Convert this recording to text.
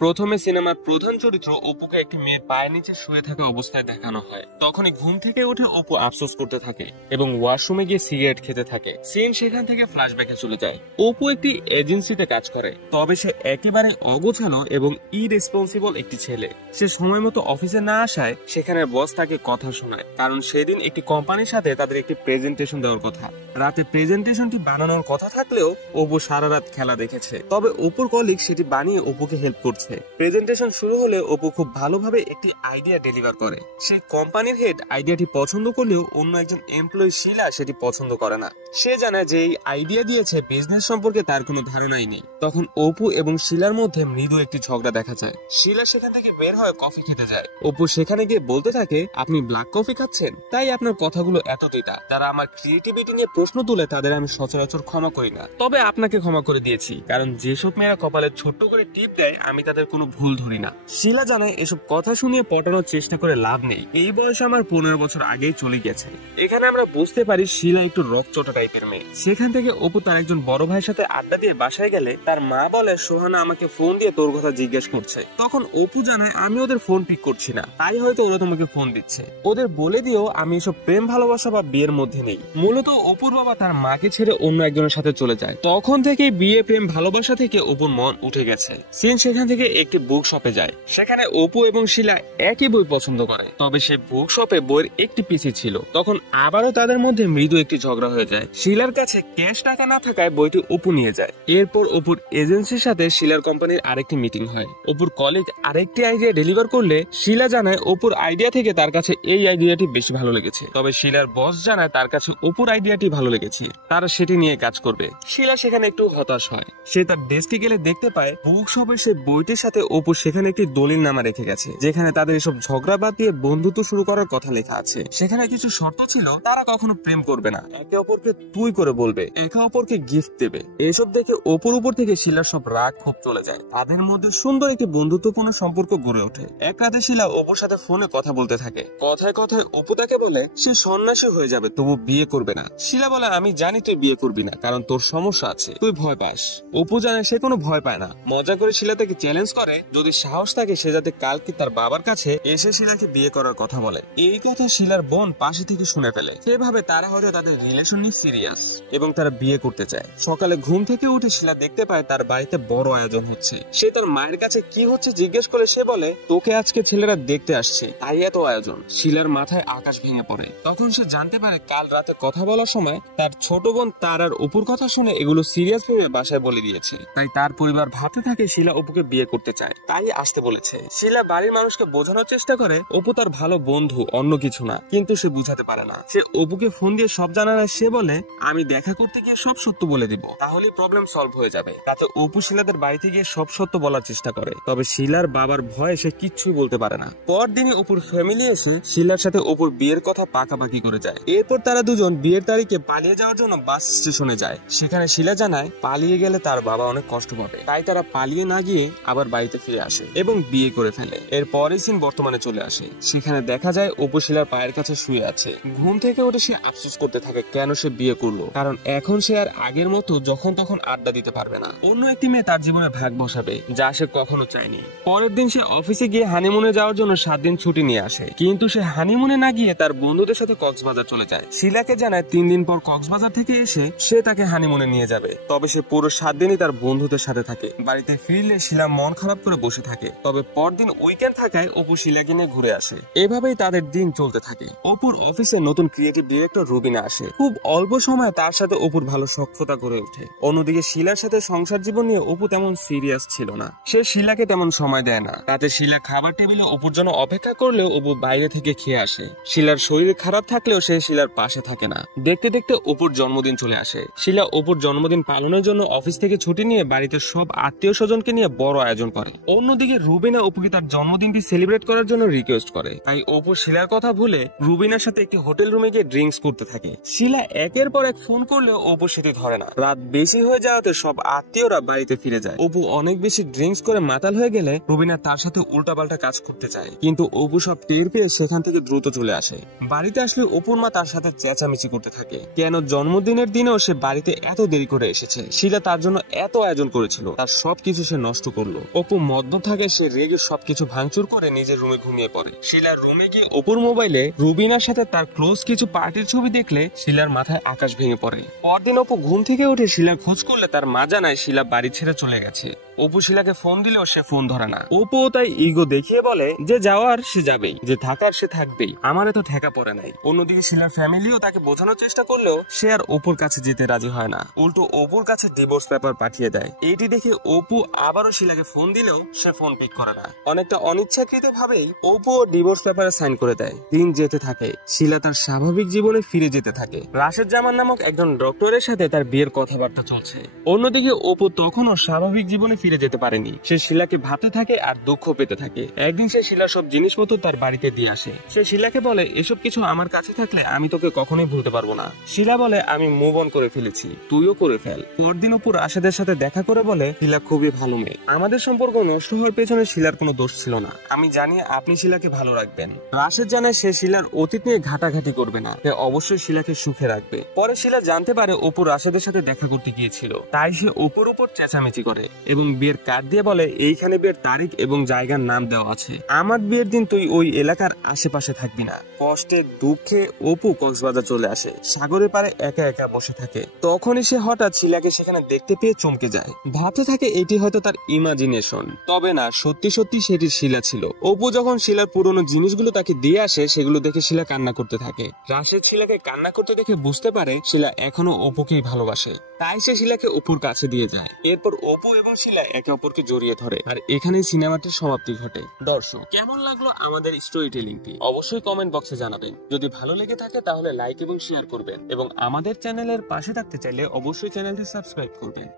প্রথমে সিনেমার প্রধান চরিত্র অপুকে একটি মেয়ের পায়ের নিচে শুয়ে থাকা অবস্থায় দেখানো হয়। তখনই ঘুম থেকে উঠে অপু আফসোস করতে থাকে এবং ওয়াশরুমে গিয়ে সিগারেট খেতে থাকে। সিন সেখান থেকে ফ্ল্যাশব্যাকে চলে যায়। অপু একটি এজেন্সিতে কাজ করে, তবে সে একেবারে অগোছালো এবং ইরেসপন্সিবল একটি ছেলে। সে সময় মতো অফিসে না আসায় সেখানে বস তাকে কথা শোনায়, কারণ সেদিন একটি কোম্পানির সাথে তাদের একটি প্রেজেন্টেশন দেওয়ার কথা। রাতে প্রেজেন্টেশনটি বানানোর কথা থাকলেও অপু সারা রাত খেলা দেখেছে। তবে অপুর কলিগ সেটি বানিয়ে অপুকে হেল্প করছে। প্রেজেন্টেশন শুরু হলে অপু খুব ভালোভাবে একটি আইডিয়া ডেলিভার করে। সেই কোম্পানির হেড আইডিয়াটি পছন্দ করলেও অন্য একজন এমপ্লয়ি শিলা সেটি পছন্দ করে না। সে জানায় যে এই আইডিয়া দিয়েছে বিজনেস সম্পর্কে তার কোনো ধারণাই নেই। তখন অপু এবং শিলার মধ্যে মৃদু একটি ঝগড়া দেখা যায়। শিলা সেখান থেকে বের হয়ে কফি খেতে যায়। অপু সেখানে গিয়ে বলতে থাকে, আপনি ব্ল্যাক কফি খাচ্ছেন, তাই আপনার কথাগুলো এত তেতা। যারা আমার ক্রিয়েটিভিটি নিয়ে প্রশ্ন তুলে তাদের আমি সচরাচর ক্ষমা করি না, তবে আপনাকে ক্ষমা করে দিয়েছি, কারণ যেসব মেয়েরা কপালে ছোট্ট করে টিপ দেয় আমি তাদের কোনো ভুল ধরি না। শিলা জানায় এসব কথা শুনিয়ে পটানোর চেষ্টা করে লাভ নেই, এই বয়সে আমার 15 বছর আগেই চলে গেছে। এখানে আমরা বুঝতে পারি শিলা একটু রকচটা টাইপের মেয়ে। সেখান থেকে অপু তার একজন বড় ভাইয়ের সাথে আড্ডা দিয়ে বাসায় গেলে তার মা বলে সোহানা আমাকে ফোন দিয়ে তোর কথা জিজ্ঞেস করছে। তখন অপু জানায় আমি ওদের ফোন পিক করছি না, তাই হয়তো ওরা তোমাকে ফোন দিচ্ছে। ওদের বলে দিও আমি এসব প্রেম ভালোবাসা বা বিয়ের মধ্যে নেই। মূলত অপুর বাবা তার মাকে ছেড়ে অন্য একজনের সাথে চলে যায়। তখন থেকে বিয়ে প্রেম ভালোবাসা থেকে অপুর মন উঠে গেছে। সিন সেখান থেকে একটি বুক শপে যায়। সেখানে অপু এবং শিলা একই বই পছন্দ করে, তবে সে বুক শপে বইয়ের একটি পিসি ছিল। তখন আবারও তাদের মধ্যে মৃদু একটি ঝগড়া হয়ে যায়। শিলার কাছে ক্যাশ টাকা না থাকায় বইটি অপু নিয়ে যায়। এরপর অপুর এজেন্সির সাথে শিলার কোম্পানির আরেকটি মিটিং হয়। অপুর কলিগ আরেকটি আইডিয়া ডেলিভার করলে শিলা জানায় অপুর আইডিয়া থেকে তার কাছে এই আইডিয়াটি বেশি ভালো লেগেছে। তবে শিলার বস জানায় তার কাছে অপুর আইডিয়াটি ভালো লেগেছে, তারা সেটি নিয়ে কাজ করবে। শিলা সেখানে একটু হতাশ হয়। সে তার ডেস্কে গেলে দেখতে পায় বুক শপের সেই বইটির সাথে অপু সেখানে একটি দলিলনামা রেখে গেছে, যেখানে তাদের এসব ঝগড়া বাদ দিয়ে বন্ধুত্ব শুরু করার কথা লেখা আছে। সেখানে কিছু শর্ত ছিল, তারা কখনো প্রেম করবে না, একে অপরকে তুই করে বলবে, একে অপরকে গিফট দেবে। এসব দেখে অপুর উপর থেকে শিলার সব রাগ ক্ষোভ চলে যায়। তাদের মধ্যে সুন্দর একটি বন্ধুত্বপূর্ণ সম্পর্ক গড়ে ওঠে। এক রাতে শিলা অপুর সাথে ফোনে কথা বলতে থাকে। কথায় কথায় অপু তাকে বলে সে সন্ন্যাসী হয়ে যাবে, তবু বিয়ে করবে না। শিলা বলে আমি জানি তুই বিয়ে করবি না, কারণ তোর সমস্যা আছে, তুই ভয় পাস। অপু জানে সে কোনো ভয় পায় না। মজা করে শিলা তাকে চ্যালেঞ্জ করে যদি সাহস থাকে সে যাতে কালকে তার বাবার কাছে এসে শিলাকে বিয়ে করার কথা বলে। এই কথা শিলার বোন পাশে থেকে শুনে ফেলে। সেভাবে তারা হয়তো তাদের রিলেশন নিয়ে সিরিয়াস এবং তারা বিয়ে করতে চায়। সকালে ঘুম থেকে উঠে শিলা দেখতে পায় তার বাড়িতে বড় আয়োজন হচ্ছে। সে তার মায়ের কাছে কি হচ্ছে জিজ্ঞেস করে সে বলে তোকে আজকে ছেলেরা দেখতে আসছে, তাই এত আয়োজন। শিলার মাথায় আকাশ ভেঙে পড়ে। তখন সে জানতে পারে কাল রাতে কথা বলার সময় তার ছোট বোন তার আর অপুর কথা শুনে এগুলো সিরিয়াস ভেবে বাসায় বলে দিয়েছে। তাই তার পরিবার ভাবতে থাকে শিলা অপুকে বিয়ে করতে চায়, তাই আসতে বলেছে। শিলা বাড়ির মানুষকে বোঝানোর চেষ্টা করে অপু তার ভালো বন্ধু, অন্য কিছু না, কিন্তু সে বুঝাতে পারে না। সে অপুকে ফোন দিয়ে সব জানায়। সে বলে আমি দেখা করতে গিয়ে সব সত্য বলে দিব, তাহলেই প্রবলেম সলভ হয়ে যাবে। তাতে অপু শিলাদের বাড়িতে গিয়ে সব সত্য বলার চেষ্টা করে। তবে শিলার বাবার ভয়ে সে কিচ্ছুই বলতে পারে না। পরদিনই অপুর ফ্যামিলি এসে শিলার সাথে অপুর বিয়ের কথা পাকাপাকি করে যায়। এরপর তারা দুজন বিয়ের তারিখে পালিয়ে যাওয়ার জন্য বাস স্টেশনে যায়। সেখানে শিলা জানায় পালিয়ে গেলে তার বাবা অনেক কষ্ট পাবে, তাই তারা পালিয়ে না গিয়ে আবার বাড়িতে ফিরে আসে এবং বিয়ে করে ফেলে। এর পরের সিন বর্তমানে চলে আসে। সেখানে দেখা যায় অপু শিলার পায়ের কাছে শুয়ে আছে। ঘুম থেকে উঠে সে আফসোস করতে থাকে কেন সে বিয়ে করলো, কারণ এখন সে আর আগের মতো যখন তখন আড্ডা দিতে পারবে না। অন্য একটি মেয়ে তার জীবনে ভাগ বসাবে, যা সে কখনো চায়নি। পরের দিন সে অফিসে গিয়ে হানিমুনে যাওয়ার জন্য 7 দিন ছুটি নিয়ে আসে, কিন্তু সে হানিমুনে না গিয়ে তার বন্ধুদের সাথে কক্সবাজার চলে যায়। শিলাকে জানায় 3 দিন পর কক্সবাজার থেকে এসে সে তাকে হানিমুনে নিয়ে যাবে। তবে সে পুরো 7 দিনই তার বন্ধুদের সাথে থাকে। বাড়িতে ফিরলে শিলা মন খারাপ করে বসে থাকে। তবে পরদিন উইকেন্ড থাকায় অপু শিলাকে নিয়ে ঘুরে আসে। এভাবেই তাদের দিন চলতে থাকে। অপুর অফিসে নতুন ক্রিয়েটিভ ডিরেক্টর রুবিনা আসে। খুব অল্প সময়ে তার সাথে অপুর ভালো সখ্যতা গড়ে ওঠে। অন্যদিকে শিলার সাথে সংসার জীবন নিয়ে অপু তেমন সিরিয়াস ছিল না। সে শিলাকে তেমন সময় দেয় না। তাতে শিলা খাবার টেবিলে অপুর জন্য অপেক্ষা করলেও অপু বাইরে থেকে খেয়ে আসে। শিলার শরীর খারাপ থাকলেও সে শিলার পাশে থাকে না। দেখতে দেখতে অপুর জন্মদিন চলে আসে। শিলা অপুর জন্মদিন পালনের জন্য অফিস থেকে ছুটি নিয়ে বাড়িতে সব আত্মীয় স্বজনকে নিয়ে বড় আয়োজন করে। অন্যদিকে রুবিনা অপুকে তার জন্মদিনটি সেলিব্রেট করার জন্য রিকোয়েস্ট করে। তাই অপু শিলার কথা ভুলে রুবিনার সাথে একটি হোটেল রুমে গিয়ে ড্রিঙ্কস করতে থাকে। শিলা একের একের পর এক ফোন করলেও অপু সেটি ধরে না। রাত বেশি হয়ে যাওয়াতে সব আত্মীয়রা বাড়িতে ফিরে যায়। অপু অনেক বেশি ড্রিঙ্কস করে মাতাল হয়ে গেলে রুবিনা তার সাথে উল্টাপাল্টা কাজ করতে চায়, কিন্তু অপু সব টের পেয়ে সেখান থেকে দ্রুত চলে আসে। বাড়িতে আসলে অপুর মা তার সাথে চেঁচামেচি করতে থাকে, কেন জন্মদিনের দিনেও সে বাড়িতে এত দেরি করে এসেছে, শিলা তার জন্য এত আয়োজন করেছিল, তার সবকিছু সে নষ্ট করলো। অপু মদ্য থাকে, সে রেগে সবকিছু ভাঙচুর করে নিজের রুমে ঘুমিয়ে পড়ে। শিলার রুমে গিয়ে অপুর মোবাইলে রুবিনার সাথে তার ক্লোজ কিছু পার্টির ছবি দেখলে শিলার মাথায় আকাশ ভেঙে পড়ে। পরদিন অপু ঘুম থেকে উঠে শিলার খোঁজ করলে তার মা জানায় শিলা বাড়ি ছেড়ে চলে গেছে। অপু শিলাকে ফোন দিলেও সে ফোন ধরে না। অপু তাই ইগো দেখিয়ে বলে যে যাওয়ার সে যাবেই, যে থাকার সে থাকবেই, আমার এত ঠেকা পড়ে নাই। অন্যদিকে শিলার ফ্যামিলিও তাকে বোঝানোর চেষ্টা করলেও সে আর অপুর কাছে যেতে রাজি হয় না, উল্টো অপুর কাছে ডিভোর্স পেপার পাঠিয়ে দেয়। এইটি দেখে অপু আবারও শিলাকে ফোন দিলেও সে ফোন পিক করে না। অনেকটা অনিচ্ছাকৃত ভাবেই অপু ডিভোর্স পেপারে সাইন করে দেয়। দিন যেতে থাকে, শিলা তার স্বাভাবিক জীবনে ফিরে যেতে থাকে। রাশেদ জামান নামক একজন ডক্টরের সাথে তার বিয়ের কথাবার্তা চলছে। অন্যদিকে অপু তখনও স্বাভাবিক জীবনে ফিরে যেতে পারেনি। সে শিলাকে ভাবতে থাকে আর দুঃখ পেতে থাকে। একদিন সে শিলা সব জিনিসপত্র তার বাড়িতে দিয়ে আসে। সে শিলাকে বলে এসব কিছু আমার কাছে থাকলে আমি তোকে কখনোই ভুলতে পারবো না। শিলা বলে আমি মুভ অন করে ফেলেছি, তুইও করে ফেল। পরদিন অপু রাশেদের সাথে দেখা করে বলে শিলা খুবই ভালো মেয়ে, আমাদের সম্পর্ক নষ্ট হওয়ার পেছনে শিলার কোনো দোষ ছিল না, আমি জানি আপনি শিলাকে ভালো রাখবেন। রাশেদ জানায় সে শিলার অতীত নিয়ে ঘাটাঘাটি করবে না, সে অবশ্যই শিলাকে সুখে রাখবে। পরে শিলা জানতে পারে অপু রাশেদের সাথে দেখা করতে গিয়েছিল, তাই সে অপুর উপর চেঁচামেচি করে এবং বিয়ের কার্ড দিয়ে বলে এইখানে বিয়ের তারিখ এবং জায়গার নাম দেওয়া আছে, আমার বিয়ের দিন তুই ওই এলাকার আশেপাশে থাকবি না। কষ্টে দুঃখে অপু কক্সবাজার চলে আসে, সাগরের পাড়ে একা একা বসে থাকে। তখনই সে হঠাৎ শিলাকে সেখানে দেখতে পেয়ে চমকে যায়, ভাবতে থাকে এটি হয়তো তার ইমাজিনেশন, তবে না, সত্যি সত্যি সেটি শিলা ছিল। অপু যখন শিলার পুরনো জিনিসগুলো তাকে দিয়ে আসে সেগুলো দেখে শিলা কান্না করতে থাকে। রাশেদ শিলাকে কান্না করতে দেখে বুঝতে পারে শিলা এখনো অপুকেই ভালোবাসে, তাই সে শিলাকে অপুর কাছে দিয়ে যায়। এরপর অপু এবং শিলা একে অপরকে জড়িয়ে ধরে, আর এখানেই সিনেমাটির সমাপ্তি ঘটে। দর্শক, কেমন লাগলো আমাদের স্টোরি টেলিংটি অবশ্যই কমেন্ট বক্সে জানাবেন। যদি ভালো লেগে থাকে তাহলে লাইক এবং শেয়ার করবেন, এবং আমাদের চ্যানেলের পাশে থাকতে চাইলে অবশ্যই চ্যানেলটি সাবস্ক্রাইব করবেন।